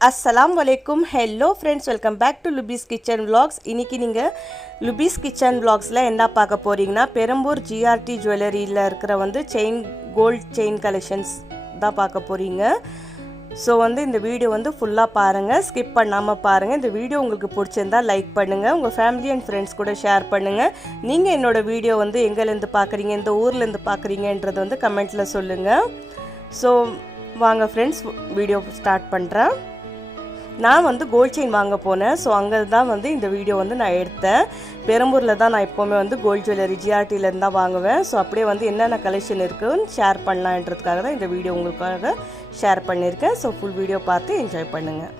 अस्सलाम वालेकुम hello friends welcome back to Lubi's kitchen vlogs इनकी நீங்கள் லுபீஸ் கிச்சன் vlogsல என்ன பார்க்க போறீங்கன்னா பெரம்பூர் ஜிஆர்டி ஜுவல்லரியில இருக்கிற வந்து செயின் கோல்ட் செயின் கலெக்ஷன்ஸ் தான் பார்க்க போறீங்க. ஸோ வந்து இந்த வீடியோ வந்து ஃபுல்லாக பாருங்கள், ஸ்கிப் பண்ணாமல் பாருங்கள். இந்த வீடியோ உங்களுக்கு பிடிச்சிருந்தா லைக் பண்ணுங்கள், உங்கள் ஃபேமிலி அண்ட் ஃப்ரெண்ட்ஸ் கூட ஷேர் பண்ணுங்கள். நீங்கள் என்னோடய வீடியோ வந்து எங்கேருந்து பார்க்குறீங்க, இந்த ஊர்லேருந்து பார்க்குறீங்கன்றது வந்து கமெண்ட்டில் சொல்லுங்கள். ஸோ வாங்க ஃப்ரெண்ட்ஸ் வீடியோ ஸ்டார்ட் பண்ணுறேன். நான் வந்து கோல்ட் செயின் வாங்க போனேன். ஸோ அங்கே தான் வந்து இந்த வீடியோ வந்து நான் எடுத்தேன். பெரம்பூரில் தான் நான் எப்போவுமே வந்து கோல்ட் ஜுவல்லரி ஜிஆர்டிலேருந்து தான் வாங்குவேன். ஸோ அப்படியே வந்து என்னென்ன கலெக்ஷன் இருக்குதுன்னு ஷேர் பண்ணலான்றதுக்காக தான் இந்த வீடியோ உங்களுக்காக ஷேர் பண்ணியிருக்கேன். ஸோ ஃபுல் வீடியோ பார்த்து என்ஜாய் பண்ணுங்கள்.